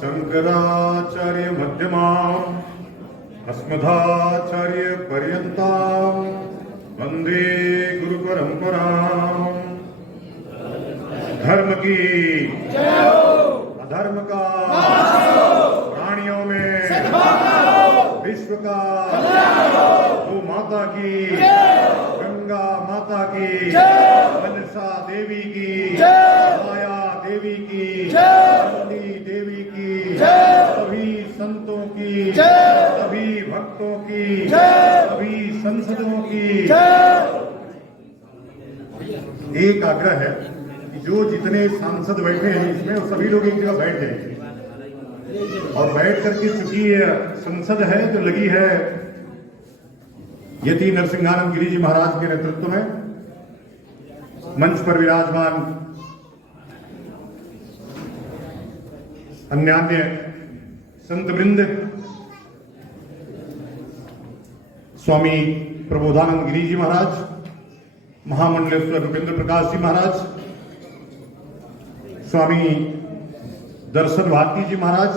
शंकराचार्य मध्यमाम् अस्मदाचार्य पर्यन्ताम् वंदे गुरु परंपराम्। धर्म की अधर्म का प्राणियों में विश्व का गो माता की गंगा माता की मनसा देवी की माया देवी की नंदी देवी की सभी संतों की सभी भक्तों की सभी संसदों की एक आग्रह है कि जो जितने सांसद बैठे हैं इसमें वो सभी लोग एक जगह बैठ जाएं और बैठ करके चूंकि ये संसद है जो लगी है यति नरसिंहानंद गिरी जी महाराज के नेतृत्व में मंच पर विराजमान अन्यान्य संत वृंद स्वामी प्रबोधानंद गिरी जी महाराज, महामंडलेश्वर रुपेंद्र प्रकाश जी महाराज, स्वामी दर्शन भारती जी महाराज,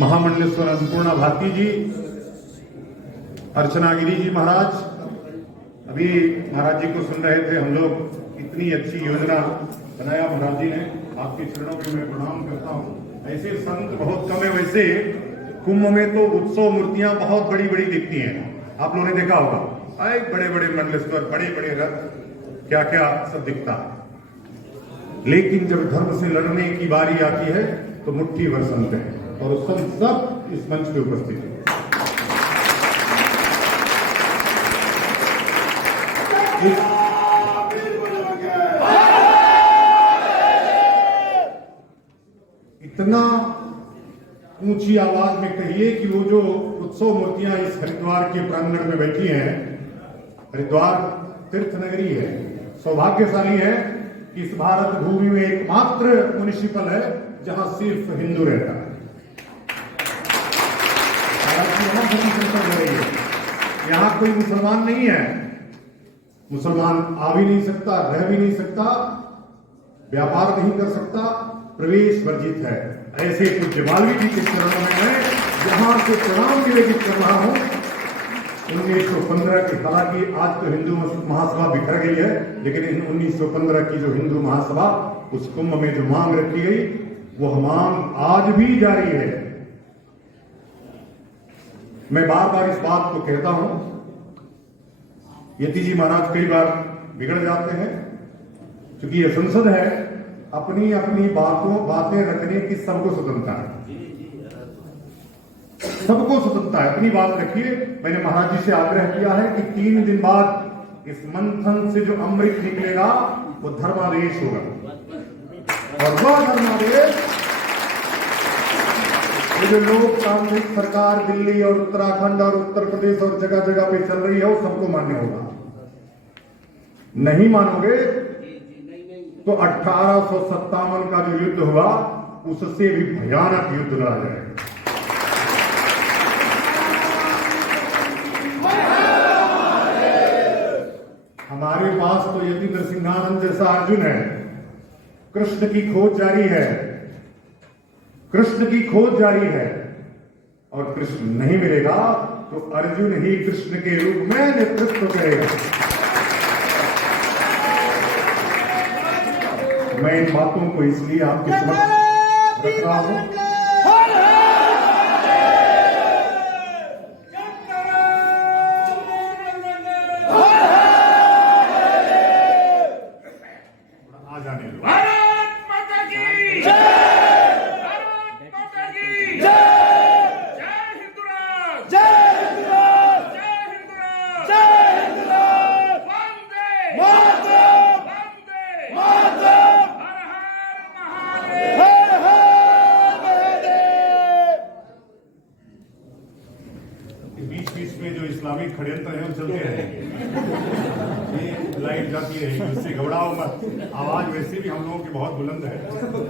महामंडलेश्वर अन्नपूर्णा भारती जी, अर्चना गिरी जी महाराज। अभी महाराज जी को सुन रहे थे हम लोग, इतनी अच्छी योजना बनाया महाराज जी ने, आपके चरणों में मैं प्रणाम करता हूँ। ऐसे संत बहुत कम है। वैसे कुंभ में तो उत्सव मूर्तियां बहुत बड़ी बड़ी दिखती हैं, आप लोगों ने देखा होगा, बड़े बड़े मंडलेश्वर, बड़े बड़े रथ, क्या क्या सब दिखता है। लेकिन जब धर्म से लड़ने की बारी आती है तो मुट्ठी भर संत हैं और संत सब इस मंच पे उपस्थित हैं। इतना ऊंची आवाज में कहिए कि वो जो उत्सव मूर्तियां इस हरिद्वार के प्रांगण में बैठी हैं, हरिद्वार तीर्थ नगरी है, सौभाग्यशाली है कि इस भारत भूमि में एकमात्र म्युनिसिपल है जहां सिर्फ हिंदू रहता है। यहां कोई मुसलमान नहीं है, मुसलमान आ भी नहीं सकता, रह भी नहीं सकता, व्यापार नहीं कर सकता, प्रवेश वर्जित है। ऐसे पूज्य मालवीय जी के चरणों में मैं यहां से प्रणाम निवेदित कर रहा हूं। 1915 की, हालांकि आज तो हिंदू महासभा बिखर गई है, लेकिन 1915 की जो हिंदू महासभा उस कुंभ में जो मांग रखी गई वो मांग आज भी जारी है। मैं बार बार इस बात को कहता हूं, यति जी महाराज कई बार बिगड़ जाते हैं, क्योंकि यह संसद है, अपनी अपनी बातें रखने की सबको स्वतंत्रता है, सबको स्वतंत्रता है, अपनी बात रखिए। मैंने महाराज जी से आग्रह किया है कि 3 दिन बाद इस मंथन से जो अमृत निकलेगा वो धर्मादेश होगा, और वह धर्मादेश ये जो लोकतांत्रिक सरकार दिल्ली और उत्तराखंड और उत्तर प्रदेश और जगह जगह पे चल रही है वो सबको मान्य होगा। नहीं मानोगे तो 1857 का जो युद्ध हुआ उससे भी भयानक युद्ध लड़ा जाएगा। हमारे पास तो यति नरसिंहानंद जैसा अर्जुन है, कृष्ण की खोज जारी है, कृष्ण की खोज जारी है, और कृष्ण नहीं मिलेगा तो अर्जुन ही कृष्ण के रूप में नेतृत्व करेगा। मैं इन बातों को इसलिए आपके समक्ष रख रहा हूं, आ जाने दो। भारत माता की जय, भारत माता की जय, जय हिंदुराज, जय हिंदुराज, जय हिंदुराज, जय हिंदुराज, वंदे मातरम, वंदे मातरम, हर हर महादेव। बीच बीच में जो इस्लामिक षड्यंत्र है वो चलते रहेंगे, लाइट जाती रहेगी, उससे घबराओ मत। आवाज वैसे भी हम लोगों की बहुत बुलंद है,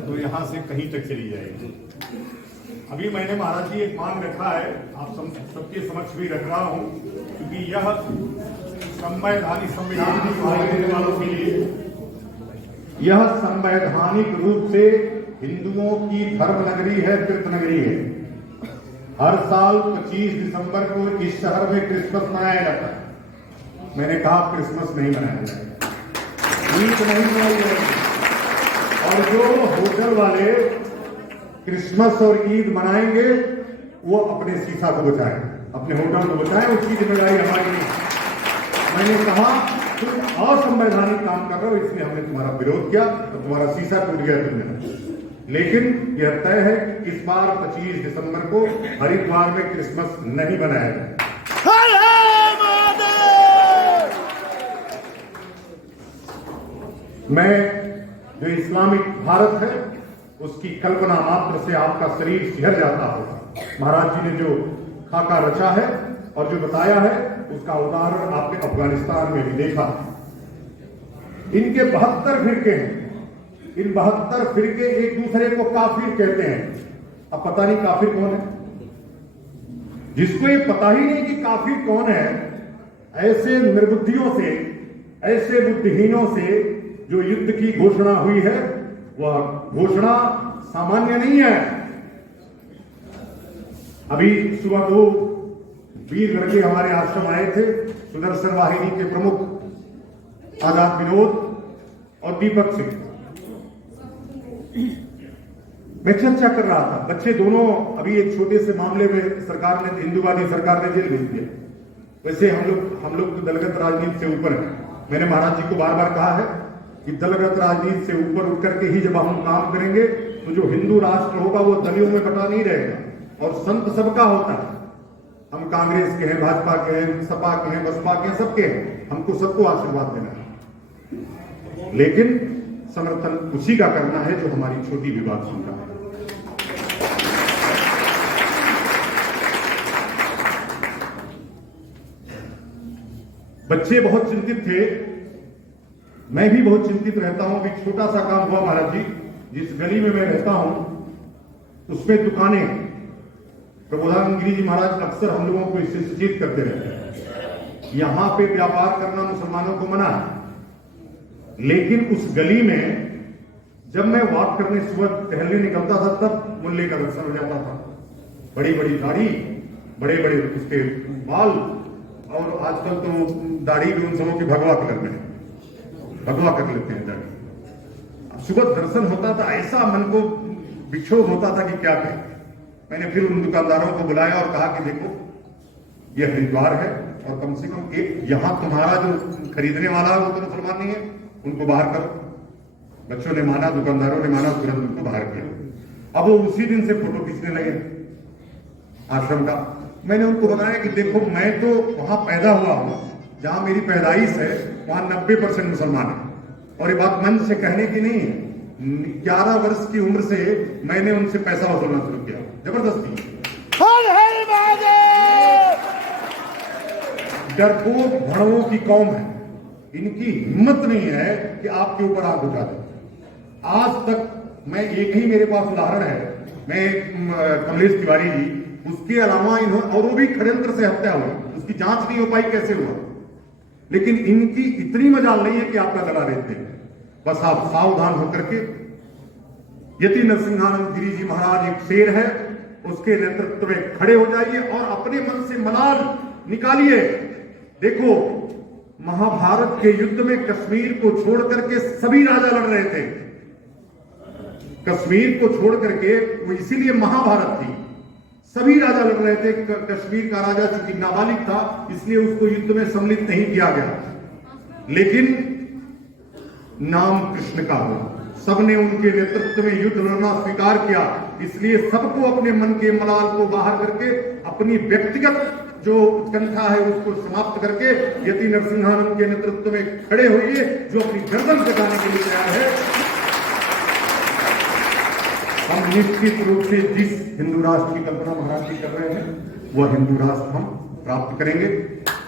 तो यहाँ से कहीं तक चली जाएगी। अभी मैंने महाराज जी एक मांग रखा है, आप सबके समक्ष भी रख रहा हूँ, क्योंकि यह संवैधानिक संविधान दिखाई देने वालों के लिए यह संवैधानिक रूप से हिंदुओं की धर्म नगरी है, तीर्थ नगरी है। हर साल 25 दिसंबर को इस शहर में क्रिसमस मनाया जाता है। मैंने कहा क्रिसमस नहीं मनाया जाएगा, ईद नहीं मनाई जाएगी। और जो होटल वाले क्रिसमस और ईद मनाएंगे वो अपने शीशा को बचाएं, अपने होटल को बचाएं, उसकी जिम्मेदारी हमारी नहीं। मैंने कहा तुम असंवैधानिक काम कर रहे हो, इसलिए हमने तुम्हारा विरोध किया और तुम्हारा शीशा टूट गया तुमने। लेकिन यह तय है कि इस बार 25 दिसंबर को हरिद्वार में क्रिसमस नहीं मनाया जाए। मैं जो इस्लामिक भारत है उसकी कल्पना मात्र से आपका शरीर सिहर जाता होगा। महाराज जी ने जो खाका रचा है और जो बताया है उसका उदाहरण आपने अफगानिस्तान में भी देखा। इनके 72 फिरके हैं। इन 72 फिरके एक दूसरे को काफिर कहते हैं। अब पता नहीं काफिर कौन है, जिसको ये पता ही नहीं कि काफिर कौन है, ऐसे निर्बुद्धियों से, ऐसे बुद्धिहीनों से जो युद्ध की घोषणा हुई है वह घोषणा सामान्य नहीं है। अभी सुबह 2 वीर लड़के हमारे आश्रम आए थे, सुदर्शन वाहिनी के प्रमुख आजाद विनोद और दीपक सिंह। मैं चर्चा कर रहा था, बच्चे दोनों अभी एक छोटे से मामले में सरकार ने, हिंदूवादी सरकार ने जेल भेज दिया। वैसे हम लोग तो दलगत राजनीति से ऊपर है। मैंने महाराज जी को बार बार कहा है कि दलगत राजनीति से ऊपर उठ करके ही जब हम काम करेंगे तो जो हिंदू राष्ट्र होगा वो दलियों में बटा नहीं रहेगा और संत सबका होता है। हम कांग्रेस के हैं, भाजपा के हैं, सपा के हैं, बसपा के हैं, सबके हैं। हमको सबको आशीर्वाद देना है, लेकिन समर्थन उसी का करना है जो हमारी छोटी भी बात सुनता है। बच्चे बहुत चिंतित थे, मैं भी बहुत चिंतित रहता हूं। कि छोटा सा काम हुआ महाराज जी, जिस गली में मैं रहता हूं उसमें दुकानें, प्रबोधानंद गिरी जी महाराज अक्सर हम लोगों को इससे सचेत करते रहते हैं। यहां पे व्यापार करना मुसलमानों को मना है, लेकिन उस गली में जब मैं वॉक करने सुबह टहलने निकलता था तब मुल्ले का दर्शन हो जाता था। बड़ी बड़ी दाढ़ी, बड़े बड़े उसके बाल, और आजकल तो दाढ़ी भी उन सबों की भगवा कलर में, भगवा कर लेते हैं दाढ़ी। सुबह दर्शन होता था, ऐसा मन को विक्षोभ होता था कि क्या कहें। मैंने फिर उन दुकानदारों को बुलाया और कहा कि देखो यह हरिद्वार है और कम से कम एक यहां तुम्हारा जो खरीदने वाला है वो तो मुसलमान नहीं है, उनको बाहर करो। बच्चों ने माना, दुकानदारों ने माना, तुरंत उनको बाहर किया। अब वो उसी दिन से फोटो खींचने लगे आश्रम का। मैंने उनको बताया कि देखो मैं तो वहां पैदा हुआ हूं, जहां मेरी पैदाइश है वहां 90% मुसलमान है, और ये बात मन से कहने की नहीं है। 11 वर्ष की उम्र से मैंने उनसे पैसा वसूलना शुरू किया, जबरदस्ती। डरपोक भड़वों की कौम है, इनकी हिम्मत नहीं है कि आपके ऊपर आग उठा दे। आज तक मैं एक ही मेरे पास उदाहरण है, मैं कमलेश तिवारी जी, उसके अलावा इन्होंने, और वो भी षड्यंत्र से हत्या हुई, उसकी जांच नहीं हो पाई कैसे हुआ, लेकिन इनकी इतनी मजाल नहीं है कि आपका गला रेतते हैं। बस आप सावधान होकर के, यति नरसिंहानंद गिरी जी महाराज एक शेर है, उसके नेतृत्व में खड़े हो जाइए और अपने मन से मलाल निकालिए। देखो महाभारत के युद्ध में कश्मीर को छोड़ करके सभी राजा लड़ रहे थे। कश्मीर को छोड़ करके, वो इसीलिए महाभारत थी, सभी राजा लड़ रहे थे। कश्मीर का राजा चूंकि नाबालिग था इसलिए उसको युद्ध में सम्मिलित नहीं किया गया, लेकिन नाम कृष्ण का हुआ, सबने उनके नेतृत्व में युद्ध लड़ना स्वीकार किया। इसलिए सबको अपने मन के मलाल को बाहर करके अपनी व्यक्तिगत जो उत्कंठा है उसको समाप्त करके यति नरसिंहानंद के नेतृत्व में खड़े होइए, जो अपनी गर्दन कटाने के लिए तैयार है। हम निश्चित रूप से जिस हिंदू राष्ट्र की कल्पना महाराज जी कर रहे हैं वह हिंदू राष्ट्र हम प्राप्त करेंगे।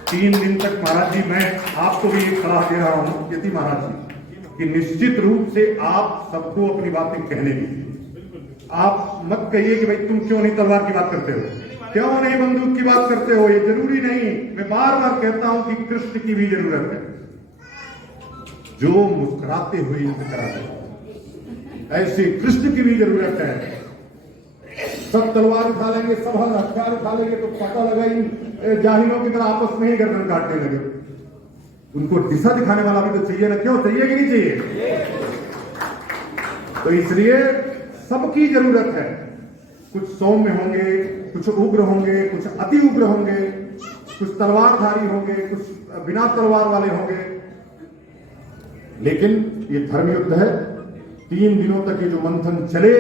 3 दिन तक महाराज जी, मैं आपको भी एक सलाह दे रहा हूं यति महाराज जी, कि निश्चित रूप से आप सबको अपनी बातें कहने दीजिए। आप मत कहिए कि भाई तुम क्यों नहीं तलवार की बात करते हो, क्यों नहीं बंदूक की बात करते हो, ये जरूरी नहीं। मैं बार बार कहता हूं कि कृष्ण की भी जरूरत है। जो मुस्कुराते हुए युद्ध करा दे। ऐसे कृष्ण की भी जरूरत है। सब तलवार उठा लेंगे, सब हथियार उठा लेंगे तो पता लगा इन जाहिलों की तरह आपस में ही गर्दन काटने लगे। उनको दिशा दिखाने वाला भी तो चाहिए ना, क्यों चाहिए कि नहीं चाहिए? तो इसलिए सबकी जरूरत है। कुछ सौम्य होंगे, कुछ उग्र होंगे, कुछ अति उग्र होंगे, कुछ तलवारधारी होंगे, कुछ बिना तलवार वाले होंगे, लेकिन ये धर्म युद्ध है। 3 दिनों तक ये जो मंथन चले,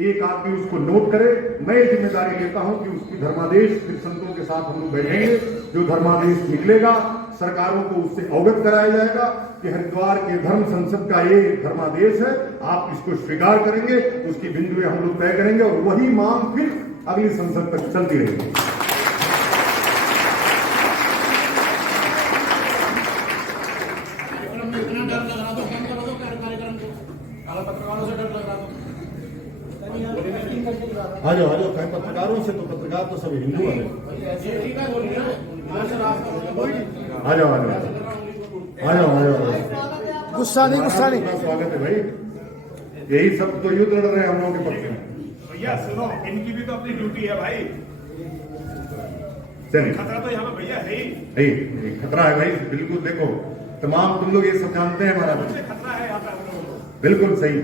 एक आदमी उसको नोट करे। मैं जिम्मेदारी लेता हूं कि उसकी धर्मादेश फिर संतों के साथ हम लोग बैठेंगे। जो धर्मादेश निकलेगा सरकारों को उससे अवगत कराया जाएगा कि हरिद्वार के धर्म संसद का ये धर्मादेश है, आप इसको स्वीकार करेंगे। उसकी बिंदुएं हम लोग तय करेंगे और वही मांग फिर अगली संसद तक चलती रहेगी। आ जाओ पत्रकारों से, तो पत्रकार तो सभी हिंदू हैं। आ जाओ। गुस्सा नहीं स्वागत है भाई। यही सब तो युद्ध लड़ रहे हैं हम लोगों के पक्ष में। भैया सुनो, इनकी भी तो अपनी ड्यूटी है भाई। चलिए, खतरा तो यहाँ पे भैया है ही। खतरा है भाई, बिल्कुल। देखो तमाम तुम लोग ये सब जानते हैं हमारा खतरा है यहाँ पे। बिल्कुल सही।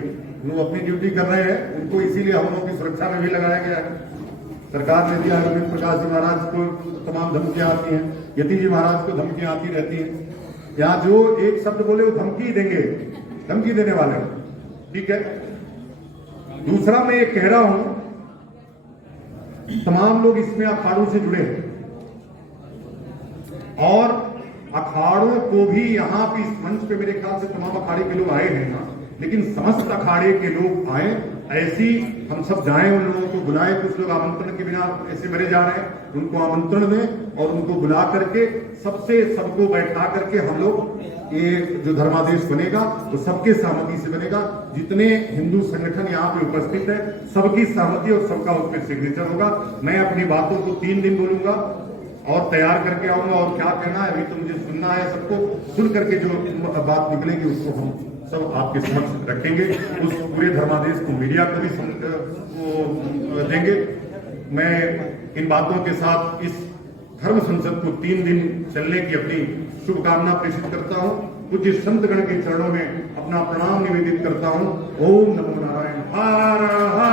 वो अपनी ड्यूटी कर रहे हैं, उनको इसीलिए हम लोगों की सुरक्षा में भी लगाया गया है। सरकार ने दिया, अरविंद प्रकाश जी महाराज को तमाम धमकियां आती हैं, यति जी महाराज को धमकियां आती रहती हैं। यहाँ जो एक शब्द बोले वो धमकी देंगे, धमकी देने वाले, ठीक है। दूसरा मैं ये कह रहा हूं, तमाम लोग इसमें अखाड़ों से जुड़े हैं और अखाड़ों को भी यहाँ पे इस मंच पे मेरे ख्याल से तमाम अखाड़े के लोग आए हैं ना, लेकिन समस्त अखाड़े के लोग आए, ऐसी हम सब जाएं, उन लोगों को बुलाएं। कुछ लोग आमंत्रण के बिना ऐसे मरे जा रहे हैं, उनको आमंत्रण दें और उनको बुला करके सबको बैठा करके हम लोग ये जो धर्मादेश बनेगा वो सबके सहमति से बनेगा। जितने हिंदू संगठन यहाँ पे उपस्थित है सबकी सहमति और सबका उसमें सिग्नेचर होगा। मैं अपनी बातों को 3 दिन बोलूंगा और तैयार करके आऊंगा, और क्या कहना है अभी तो मुझे सुनना है। सबको सुन करके जो बात निकलेगी उसको हम सब आपके समक्ष रखेंगे। उस पूरे धर्मादेश को मीडिया को भी देंगे। मैं इन बातों के साथ इस धर्म संसद को 3 दिन चलने की अपनी शुभकामना प्रेषित करता हूं। पूज्य संतगण के चरणों में अपना प्रणाम निवेदित करता हूं। ओम नमो नारायण। हर हर